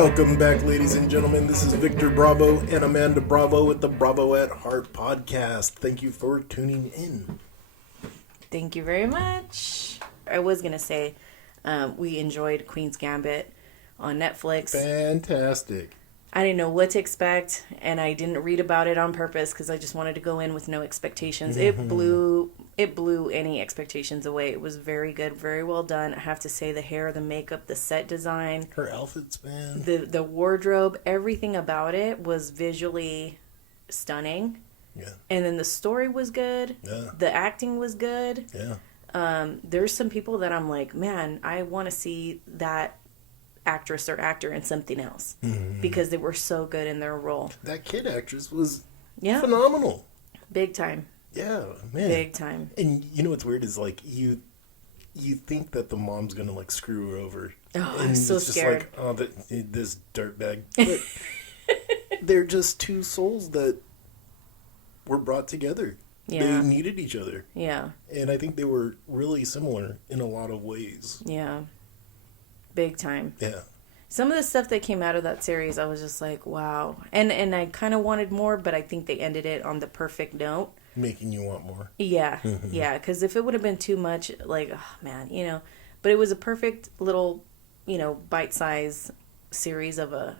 Welcome back, ladies and gentlemen. This is Victor Bravo and Amanda Bravo with the Bravo at Heart podcast. Thank you for tuning in. Thank you very much. I was going to say we enjoyed Queen's Gambit on Netflix. Fantastic. I didn't know what to expect, and I didn't read about it on purpose because I just wanted to go in with no expectations. Mm-hmm. It blew any expectations away. It was very good, very well done. I have to say, the hair, the makeup, the set design, Her outfits, man. the wardrobe, everything about it was visually stunning. Yeah. And then the story was good. Yeah. The acting was good. Yeah. There's some people that I'm like, man, I want to see that actress or actor in something else because they were so good in their role. That kid actress was phenomenal. Big time. Yeah, man. Big time. And you know what's weird is like you think that the mom's gonna like screw her over. Oh, and I'm so it's just scared. like, oh, this dirtbag. But they're just two souls that were brought together. Yeah. They needed each other. Yeah. And I think they were really similar in a lot of ways. Yeah. Big time. Yeah. Some of the stuff that came out of that series, I was just like, wow. And I kind of wanted more, but I think they ended it on the perfect note. Making you want more. Yeah. Yeah. Because if it would have been too much, like, oh, man, But it was a perfect little, bite-sized series of a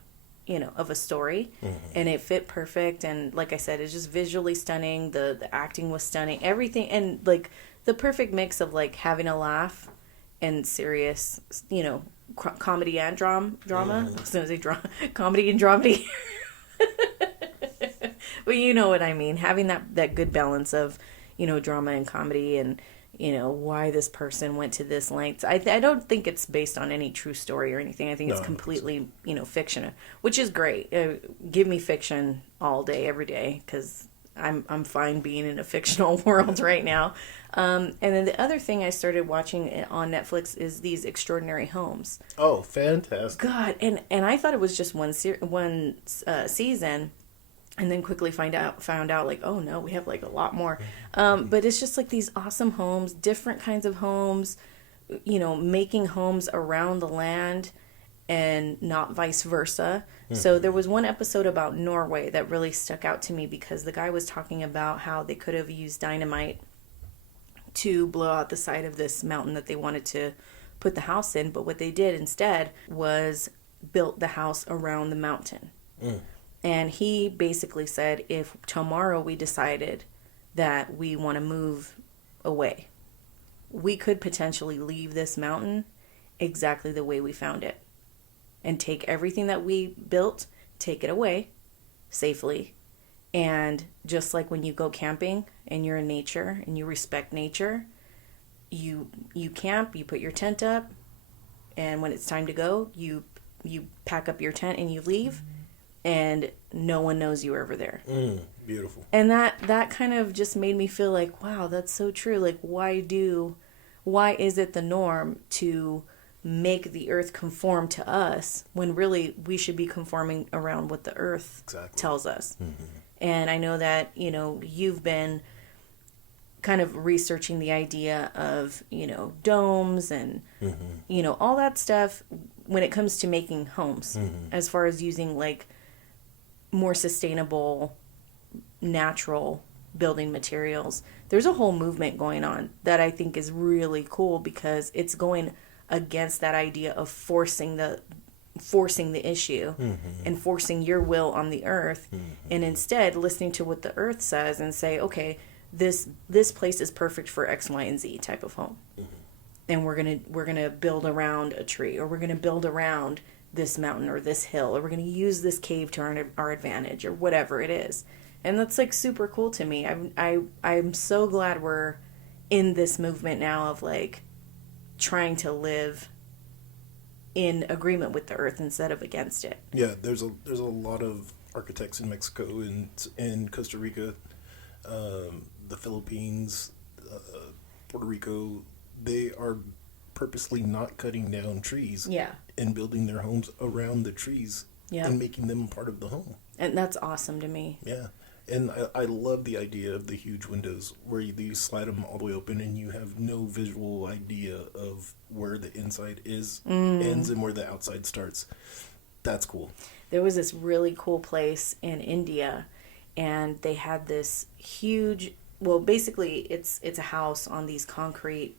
story. And it fit perfect. And like I said, it's just visually stunning. The acting was stunning. Everything. And, like, the perfect mix of, like, having a laugh and serious, comedy and drama. I was going to say comedy and dramedy. But you know what I mean. Having that good balance of, drama and comedy and, why this person went to this length. I don't think it's based on any true story or anything. I think it's completely, fiction, which is great. Give me fiction all day, every day, because I'm fine being in a fictional world right now. And then the other thing I started watching on Netflix is these Extraordinary Homes. Oh, fantastic! God, and I thought it was just one season, and then quickly found out like, oh no, we have like a lot more. But it's just like these awesome homes, different kinds of homes, making homes around the land and not vice versa. So there was one episode about Norway that really stuck out to me because the guy was talking about how they could have used dynamite to blow out the side of this mountain that they wanted to put the house in. But what they did instead was built the house around the mountain. And he basically said, if tomorrow we decided that we want to move away, we could potentially leave this mountain exactly the way we found it. And take everything that we built, take it away safely. And just like when you go camping and you're in nature and you respect nature, you camp, you put your tent up, and when it's time to go, you pack up your tent and you leave, and no one knows you were ever there. Beautiful. And that kind of just made me feel like, wow, that's so true. Like, why is it the norm to make the earth conform to us when really we should be conforming around what the earth tells us? And I know that, you've been kind of researching the idea of, domes and, all that stuff when it comes to making homes, as far as using like more sustainable, natural building materials. There's a whole movement going on that I think is really cool because it's going against that idea of forcing the issue and forcing your will on the earth, and instead listening to what the earth says and say, okay, this place is perfect for X, Y, and Z type of home, and we're gonna build around a tree, or we're gonna build around this mountain or this hill, or we're gonna use this cave to our advantage, or whatever it is. And that's like super cool to me. I'm so glad we're in this movement now of like trying to live in agreement with the earth instead of against it. Yeah, there's a lot of architects in Mexico and Costa Rica, the Philippines, Puerto Rico. They are purposely not cutting down trees. Yeah. And building their homes around the trees. Yeah. And making them part of the home. And that's awesome to me. Yeah. And I love the idea of the huge windows where you slide them all the way open and you have no visual idea of where the inside ends and where the outside starts. That's cool. There was this really cool place in India, and they had this huge, well, basically it's a house on these concrete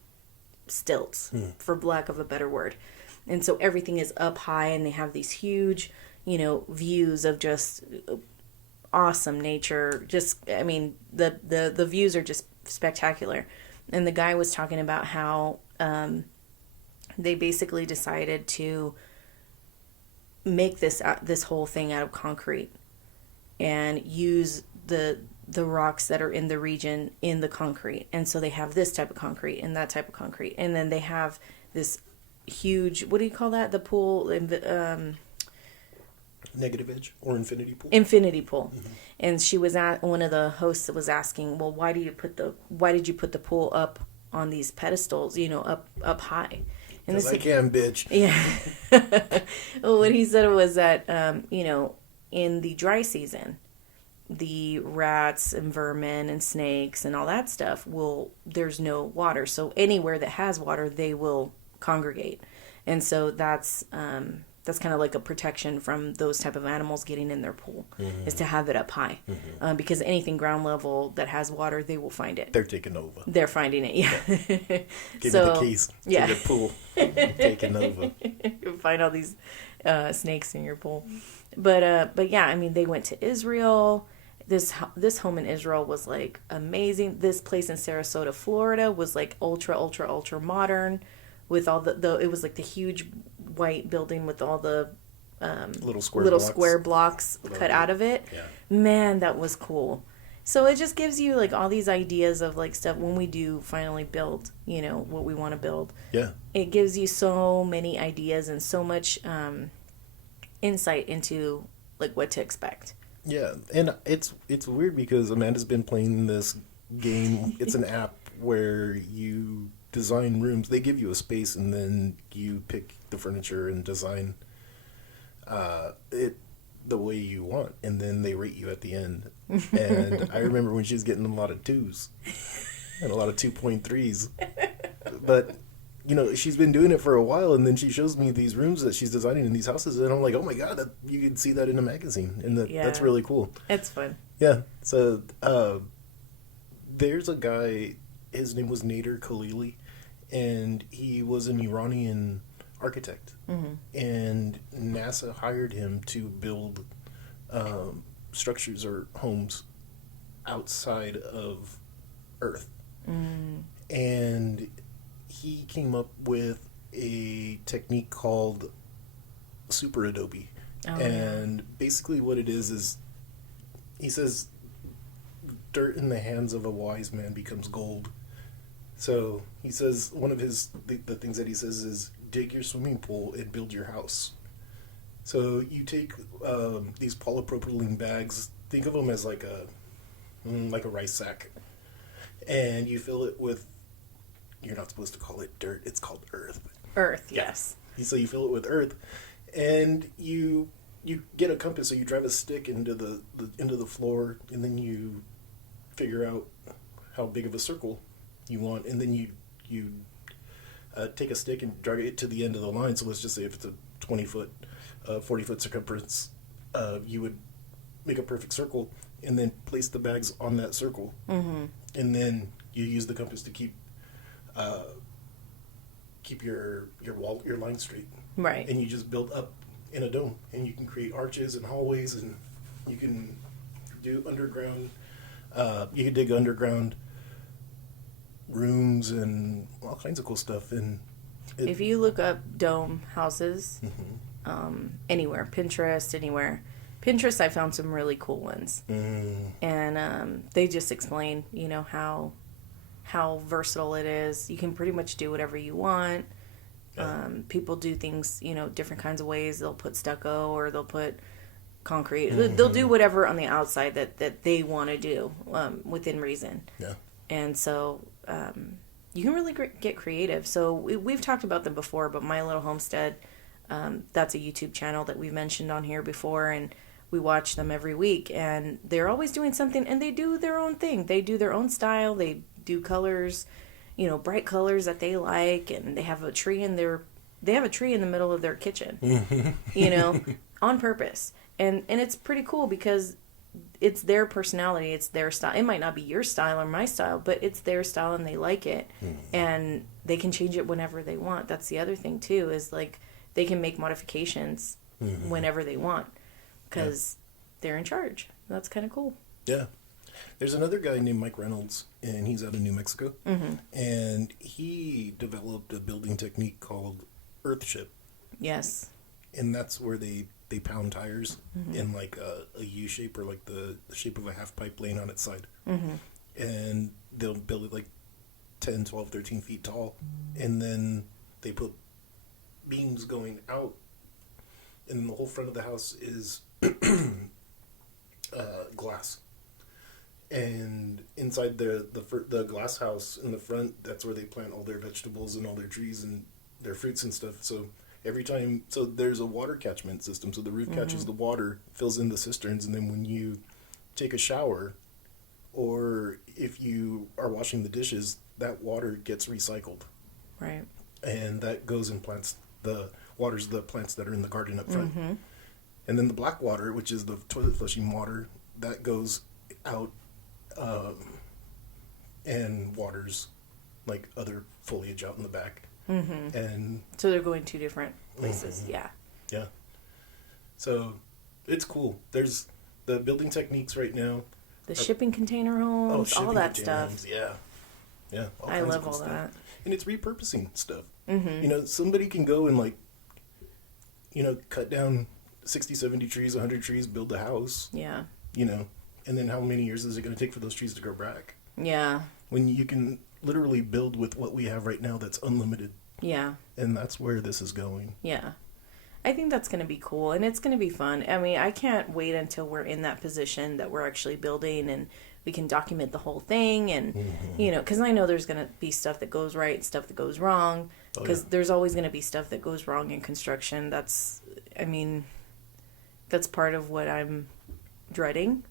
stilts, for lack of a better word. And so everything is up high, and they have these huge, views of just awesome nature. Just, I mean, the views are just spectacular. And the guy was talking about how they basically decided to make this whole thing out of concrete and use the rocks that are in the region in the concrete. And so they have this type of concrete and that type of concrete, and then they have this huge, what do you call that, the pool, Negative edge or infinity pool. Infinity pool. And she was at, one of the hosts was asking, well, why did you put the pool up on these pedestals, up high? And Because I can, bitch. Yeah. Well, what he said was that, in the dry season, the rats and vermin and snakes and all that stuff there's no water. So anywhere that has water, they will congregate. And so that's kind of like a protection from those type of animals getting in their pool, is to have it up high. Because anything ground level that has water, they will find it. They're taking over. They're finding it, yeah. Give me the keys to yeah. the pool. Taking over. You'll find all these snakes in your pool. But yeah, I mean, they went to Israel. This home in Israel was like amazing. This place in Sarasota, Florida was like ultra modern, with all it was like the huge white building with all the little square blocks cut out of it. Yeah. Man, that was cool. So it just gives you like all these ideas of like stuff when we do finally build, what we want to build. Yeah. It gives you so many ideas and so much insight into like what to expect. Yeah, and it's weird because Amanda's been playing this game. It's an app where you design rooms. They give you a space, and then you pick the furniture and design it the way you want, and then they rate you at the end. And I remember when she was getting a lot of 2s and a lot of 2.3s, but she's been doing it for a while, and then she shows me these rooms that she's designing in these houses, and I'm like, oh my god, you can see that in a magazine, and that's really cool. It's fun. Yeah. So there's a guy, his name was Nader Khalili, and he was an Iranian architect, and NASA hired him to build structures or homes outside of Earth, and he came up with a technique called Super Adobe. And basically what it is he says dirt in the hands of a wise man becomes gold. So he says one of the things that he says is dig your swimming pool and build your house. So you take these polypropylene bags, think of them as like a rice sack, and you fill it with, you're not supposed to call it dirt, it's called earth. Earth, yes. So you fill it with earth, and you get a compass, so you drive a stick into the floor, and then you figure out how big of a circle you want, and then you take a stick and drag it to the end of the line. So let's just say if it's a 20-foot, 40-foot circumference, you would make a perfect circle, and then place the bags on that circle, and then you use the compass to keep your line straight. Right. And you just build up in a dome, and you can create arches and hallways, and you can do underground. You can dig underground rooms and all kinds of cool stuff. And if you look up dome houses, anywhere, Pinterest, I found some really cool ones, and they just explain, how versatile it is. You can pretty much do whatever you want. People do things, different kinds of ways. They'll put stucco, or they'll put concrete. They'll do whatever on the outside that they want to do, within reason. Yeah. And so you can really get creative. So we've talked about them before, but My Little Homestead, that's a YouTube channel that we've mentioned on here before, and we watch them every week, and they're always doing something, and they do their own thing. They do their own style. They do colors, bright colors that they like, and they have a tree in the middle of their kitchen. on purpose. And it's pretty cool because it's their personality, it's their style. It might not be your style or my style, but it's their style and they like it. And they can change it whenever they want. That's the other thing too, is like they can make modifications whenever they want because they're in charge. That's kind of cool. Yeah. There's another guy named Mike Reynolds, and he's out of New Mexico. And he developed a building technique called Earthship. Yes. And that's where they pound tires in like a U shape or like the shape of a half pipe laying on its side. And they'll build it like 10, 12, 13 feet tall. And then they put beams going out. And the whole front of the house is glass. And inside the glass house in the front, that's where they plant all their vegetables and all their trees and their fruits and stuff. So every time, so there's a water catchment system. So the roof catches the water, fills in the cisterns, and then when you take a shower or if you are washing the dishes, that water gets recycled. Right. And that goes and waters the plants that are in the garden up front. And then the black water, which is the toilet flushing water, that goes out and waters like other foliage out in the back. And so they're going two different places. Yeah. So it's cool. There's the building techniques right now. The shipping container homes, all that stuff. Yeah. I love all that. And it's repurposing stuff. You know, somebody can go and like, you know, cut down 60, 70 trees, 100 trees, build a house. Yeah. You know, and then how many years is it going to take for those trees to grow back? Yeah. When you can literally build with what we have right now that's unlimited. Yeah. And that's where this is going. Yeah. I think that's going to be cool and it's going to be fun. I mean, I can't wait until we're in that position that we're actually building and we can document the whole thing and, you know, because I know there's going to be stuff that goes right, stuff that goes wrong, because there's always going to be stuff that goes wrong in construction. That's part of what I'm dreading.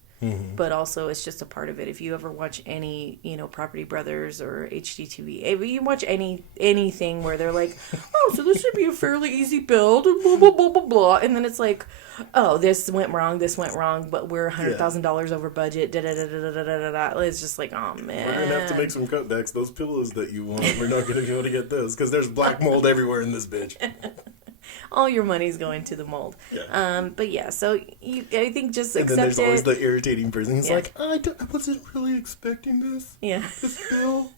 But also it's just a part of it. If you ever watch any, you know, Property Brothers or HGTV, if you watch anything where they're like, oh, so this should be a fairly easy build, and blah, blah, blah, blah, blah. And then it's like, oh, this went wrong, but we're $100,000 over budget, da-da-da-da-da-da-da-da. It's just like, oh, man. We're going to have to make some cutbacks. Those pillows that you want, we're not going to be able to get those because there's black mold everywhere in this bitch. all your money's going to the mold. Yeah. But yeah, so I think just and accept then there's always it. the irritating person. He's Yeah. like, I wasn't really expecting this. Yeah. This bill.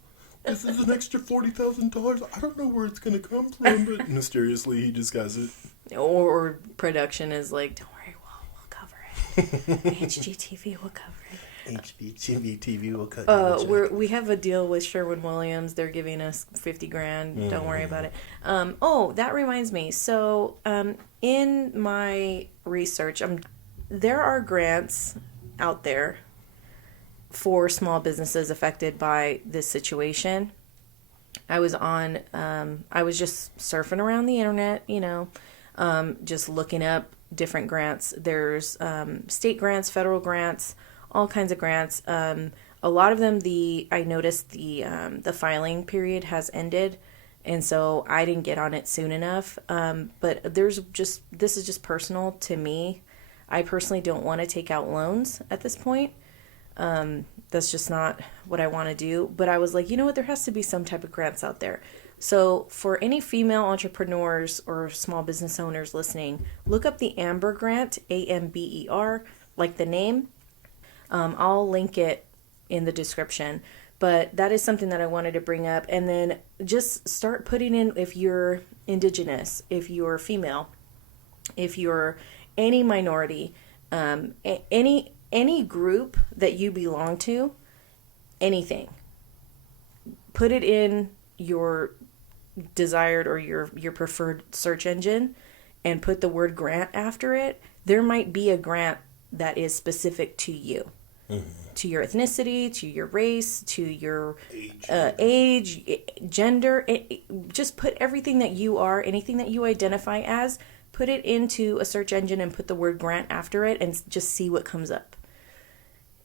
This is an extra $40,000. I don't know where it's going to come from, but mysteriously he just does it. Or production is like, don't worry, we'll cover it. HGTV will cover it. HGTV will cut you a check. We have a deal with Sherwin-Williams. They're giving us $50,000. Don't worry about it. Oh, that reminds me. So, in my research, there are grants out there for small businesses affected by this situation. I was just surfing around the internet, just looking up different grants. There's state grants, federal grants, all kinds of grants. A lot of them, I noticed the filing period has ended, and so I didn't get on it soon enough. But this is just personal to me. I personally don't want to take out loans at this point. That's just not what I want to do. But I was like, you know what? There has to be some type of grants out there. So for any female entrepreneurs or small business owners listening, look up the Amber Grant, AMBER, like the name. I'll link it in the description. But that is something that I wanted to bring up. And then just start putting in if you're indigenous, if you're female, if you're any minority, any group that you belong to, anything. Put it in your desired or your preferred search engine and put the word grant after it. There might be a grant that is specific to you. To your ethnicity, to your race, to your age, gender. Just put everything that you are, anything that you identify as, put it into a search engine and put the word grant after it and just see what comes up.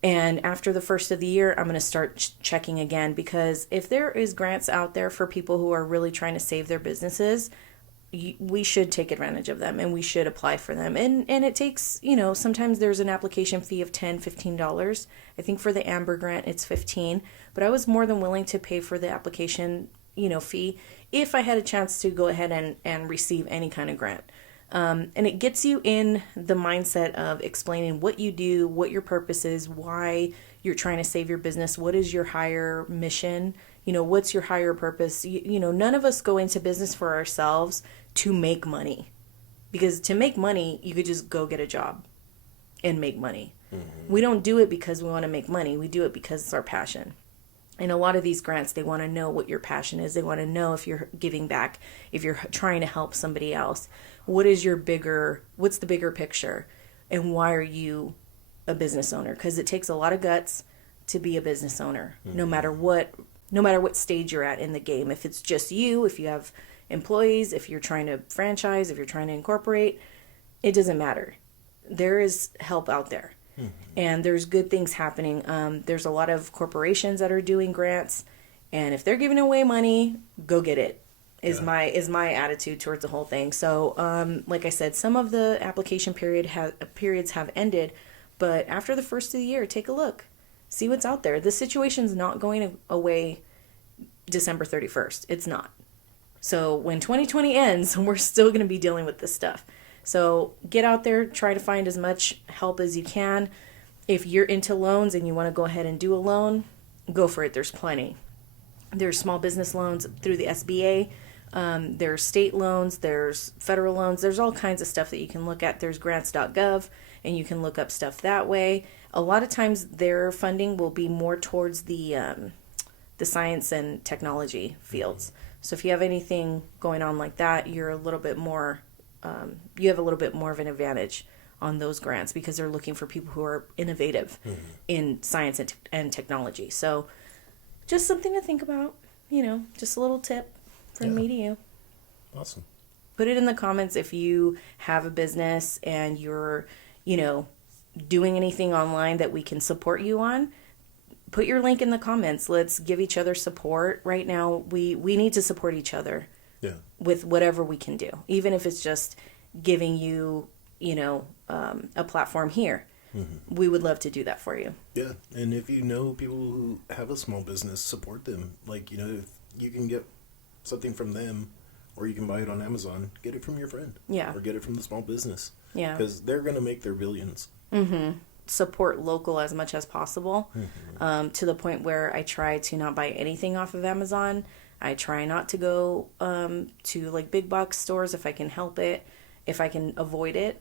And after the first of the year, I'm going to start checking again, because if there is grants out there for people who are really trying to save their businesses, we should take advantage of them and we should apply for them. And it takes, sometimes there's an application fee of $10-15. I think for the Amber grant it's $15, but I was more than willing to pay for the application, fee if I had a chance to go ahead and receive any kind of grant. And it gets you in the mindset of explaining what you do, what your purpose is, why you're trying to save your business, what is your higher mission, what's your higher purpose. None of us go into business for ourselves to make money, because to make money, you could just go get a job and make money. Mm-hmm. We don't do it because we want to make money. We do it because it's our passion. And a lot of these grants, they want to know what your passion is. They want to know if you're giving back, if you're trying to help somebody else. What's the bigger picture? And why are you a business owner? Because it takes a lot of guts to be a business owner, mm-hmm. no matter what stage you're at in the game. If it's just you, if you have employees, if you're trying to franchise, if you're trying to incorporate, it doesn't matter. There is help out there. Mm-hmm. And there's good things happening. There's a lot of corporations that are doing grants, and if they're giving away money, go get it. Is my attitude towards the whole thing. So, like I said, some of the application periods have ended, but after the first of the year, take a look, see what's out there. This situation's not going away December 31st. It's not. So when 2020 ends, we're still going to be dealing with this stuff. So get out there, try to find as much help as you can. If you're into loans and you want to go ahead and do a loan, go for it. There's plenty. There's small business loans through the SBA. There's state loans. There's federal loans. There's all kinds of stuff that you can look at. There's grants.gov, and you can look up stuff that way. A lot of times their funding will be more towards the science and technology fields. So if you have anything going on like that, you're a little bit more... you have a little bit more of an advantage on those grants, because they're looking for people who are innovative mm-hmm. in science and technology. So just something to think about, just a little tip from me to you. Awesome. Put it in the comments if you have a business and you're, doing anything online that we can support you on. Put your link in the comments. Let's give each other support. Right now, we need to support each other. Yeah. With whatever we can do, even if it's just giving you, a platform here. Mm-hmm. We would love to do that for you. Yeah, and if you know people who have a small business, support them. Like, if you can get something from them, or you can buy it on Amazon, get it from your friend. Yeah. Or get it from the small business. Yeah. Because they're going to make their billions. Mm-hmm. Support local as much as possible, mm-hmm. To the point where I try to not buy anything off of Amazon. I try not to go to like big box stores if I can help it, if I can avoid it.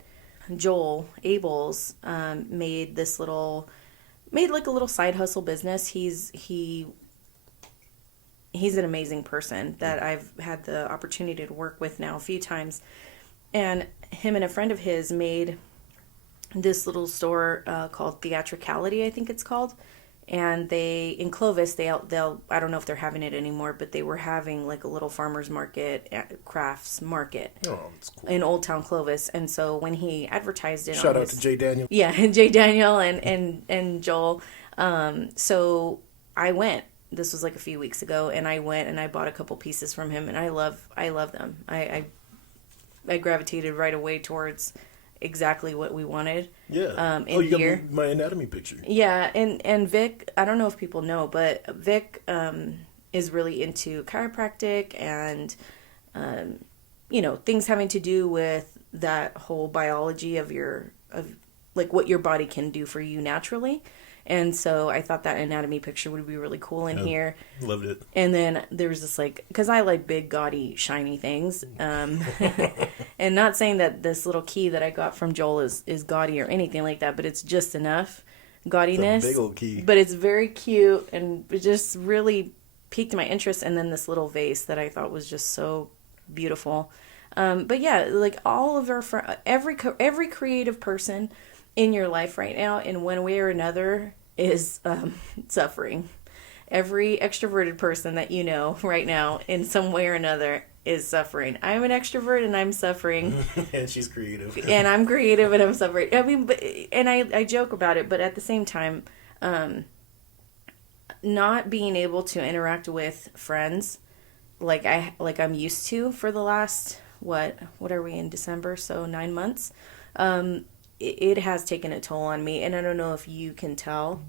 Joel Abels made like a little side hustle business. He's an amazing person that I've had the opportunity to work with now a few times, and him and a friend of his made this little store called Theatricality, I think it's called. And in Clovis, they'll I don't know if they're having it anymore, but they were having like a little farmer's market, crafts market that's cool. In Old Town Clovis. And so when he advertised it, shout out to Jay Daniel. Yeah, Jay Daniel and Joel. So I went. This was like a few weeks ago, and I went and I bought a couple pieces from him, and I love them. I gravitated right away towards exactly what we wanted. Yeah. You got my anatomy picture. Yeah, and Vic, I don't know if people know, but Vic is really into chiropractic and things having to do with that whole biology of like what your body can do for you naturally. And so I thought that anatomy picture would be really cool in here. Loved it. And then there was this because I like big, gaudy, shiny things. And not saying that this little key that I got from Joel is gaudy or anything like that, but it's just enough gaudiness. It's a big old key. But it's very cute, and it just really piqued my interest. And then this little vase that I thought was just so beautiful. But yeah, like all of every creative person in your life right now, in one way or another, is suffering. Every extroverted person that you know right now, in some way or another, is suffering. I'm an extrovert and I'm suffering. And she's creative. And I'm creative and I'm suffering. I mean, I joke about it, but at the same time, not being able to interact with friends like I'm used to for the last what are we in December? So 9 months. It has taken a toll on me, and I don't know if you can tell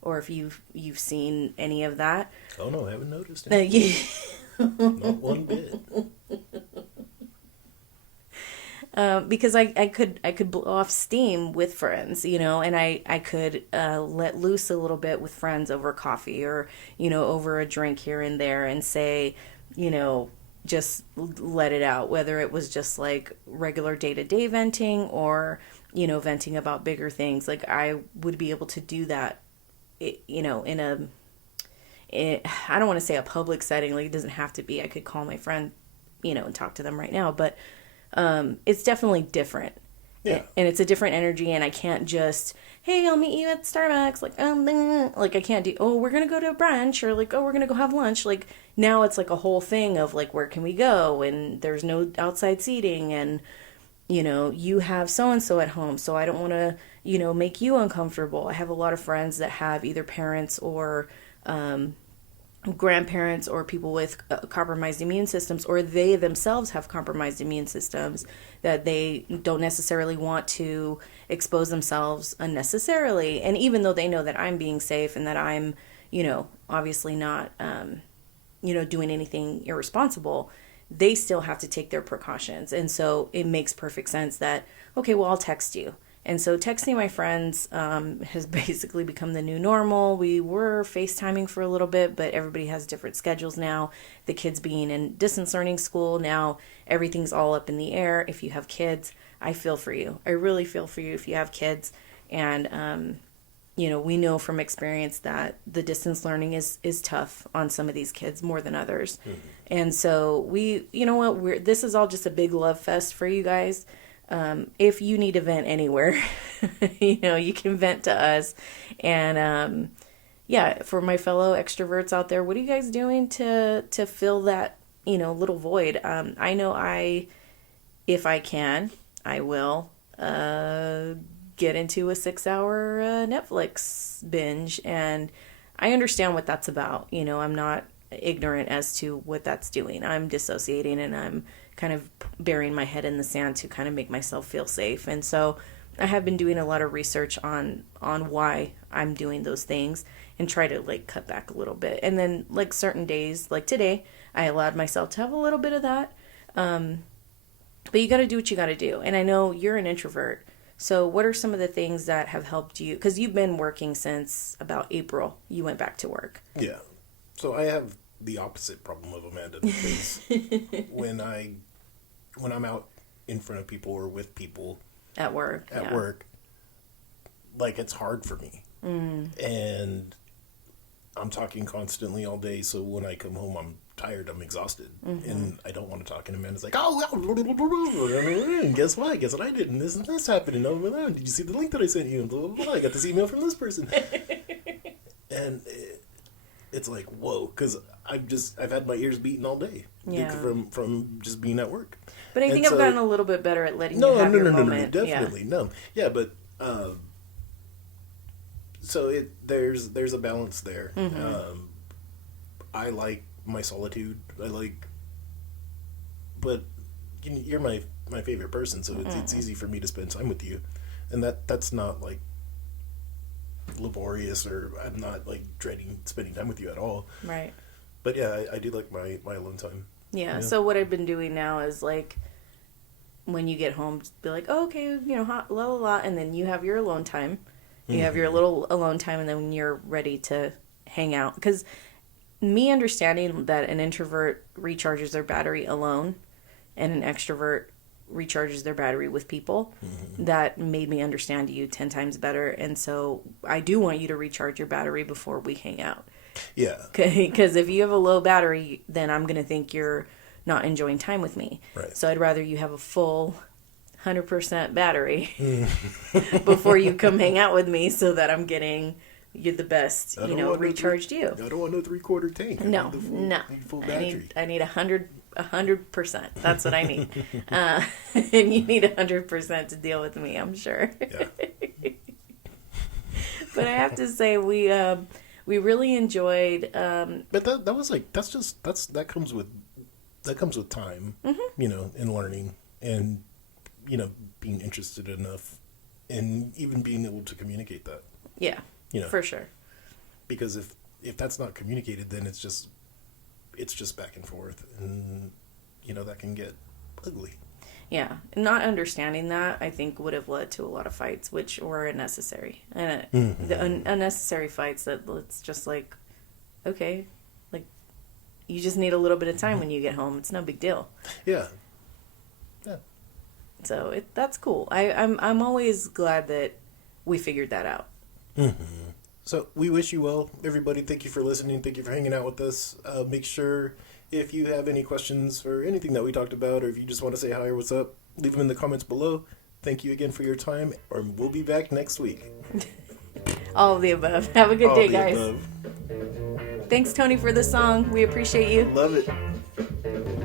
or if you've seen any of that. Oh no, I haven't noticed it. Not one bit. Because I could blow off steam with friends, and I could let loose a little bit with friends over coffee or, over a drink here and there and say, just let it out, whether it was just like regular day-to-day venting or, venting about bigger things. Like I would be able to do that, in I don't want to say a public setting, like it doesn't have to be. I could call my friend, and talk to them right now, but it's definitely different. Yeah. And it's a different energy, and I can't just, hey, I'll meet you at Starbucks. Like I can't do, oh, we're going to go to a brunch, or like, oh, we're going to go have lunch. Like now it's like a whole thing of like, where can we go? And there's no outside seating, and, you have so-and-so at home, so I don't want to, make you uncomfortable. I have a lot of friends that have either parents or, grandparents or people with compromised immune systems, or they themselves have compromised immune systems that they don't necessarily want to expose themselves unnecessarily. And even though they know that I'm being safe and that I'm, obviously not, doing anything irresponsible, they still have to take their precautions. And so it makes perfect sense that, okay, well, I'll text you. And so texting my friends has basically become the new normal. We were FaceTiming for a little bit, but everybody has different schedules now. The kids being in distance learning school, now everything's all up in the air. If you have kids, I feel for you. I really feel for you if you have kids. And, we know from experience that the distance learning is tough on some of these kids more than others. Mm-hmm. And so this is all just a big love fest for you guys. If you need to vent anywhere, you can vent to us. And, for my fellow extroverts out there, what are you guys doing to fill that, little void? I know if I can, I will, get into a 6-hour, Netflix binge. And I understand what that's about. I'm not ignorant as to what that's doing. I'm dissociating, and I'm kind of burying my head in the sand to kind of make myself feel safe. And so I have been doing a lot of research on why I'm doing those things and try to like cut back a little bit. And then like certain days, like today, I allowed myself to have a little bit of that. But you got to do what you got to do. And I know you're an introvert. So what are some of the things that have helped you? Because you've been working since about April. You went back to work. Yeah. So I have the opposite problem of Amanda, because when I'm out in front of people or with people at work, like it's hard for me. And I'm talking constantly all day, so when I come home I'm tired, I'm exhausted, and I don't want to talk. And Amanda's like, and guess what I did, and this happened, and did you see the link that I sent you, and blah, blah, blah. I got this email from this person. And it's like, whoa, because I've had my ears beaten all day from just being at work. But I think I've gotten a little bit better at letting you have your moment. No, definitely, no. Yeah, but so there's a balance there. I like my solitude. But you're my favorite person, so it's easy for me to spend time with you, and that's not like laborious, or I'm not like dreading spending time with you at all. Right. But yeah, I do like my alone time. Yeah. So what I've been doing now is like, when you get home, just be like, oh, okay, la la la, and then you have your alone time. You have your little alone time, and then when you're ready to hang out, because me understanding that an introvert recharges their battery alone, and an extrovert recharges their battery with people, that made me understand you 10 times better. And so I do want you to recharge your battery before we hang out. Yeah. Because if you have a low battery, then I'm going to think you're not enjoying time with me. Right. So I'd rather you have a full 100% battery before you come hang out with me, so that I'm getting you the best, recharged you. I don't want no 3/4 tank. No. Full battery. I need 100%. That's what I need. And you need 100% to deal with me, I'm sure. Yeah. But I have to say, we really enjoyed. But that was like, that comes with that comes with time, you know, and learning and, you know, being interested enough and even being able to communicate that. Yeah, you know, for sure. Because if that's not communicated, then it's just back and forth, and you know that can get ugly. Yeah, not understanding that, I think, would have led to a lot of fights, which were unnecessary. And the unnecessary fights that it's just like, okay, like, you just need a little bit of time when you get home. It's no big deal. Yeah. Yeah. So that's cool. I'm always glad that we figured that out. Mm-hmm. So we wish you well, everybody. Thank you for listening. Thank you for hanging out with us. Make sure if you have any questions or anything that we talked about, or if you just want to say hi or what's up, leave them in the comments below. Thank you again for your time, or we'll be back next week. All of the above. Have a good All day, the guys. above. Thanks, Tony, for the song. We appreciate you. Love it.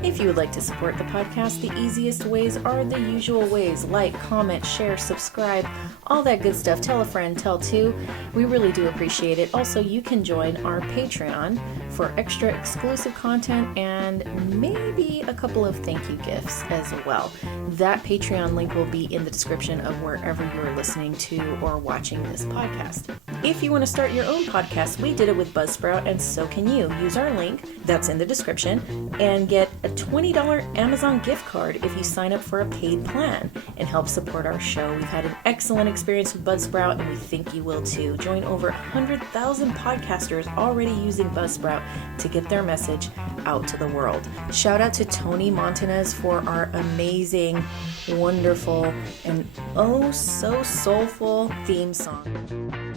If you would like to support the podcast, the easiest ways are the usual ways. Like, comment, share, subscribe, all that good stuff. Tell a friend, tell two. We really do appreciate it. Also, you can join our Patreon for extra exclusive content and maybe a couple of thank you gifts as well. That Patreon link will be in the description of wherever you're listening to or watching this podcast. If you want to start your own podcast, we did it with Buzzsprout, and so can you. Use our link that's in the description and get a $20 Amazon gift card if you sign up for a paid plan and help support our show. We've had an excellent experience with Buzzsprout, and we think you will too. Join over 100,000 podcasters already using Buzzsprout to get their message out to the world. Shout out to Tony Montanez for our amazing, wonderful, and oh so soulful theme song.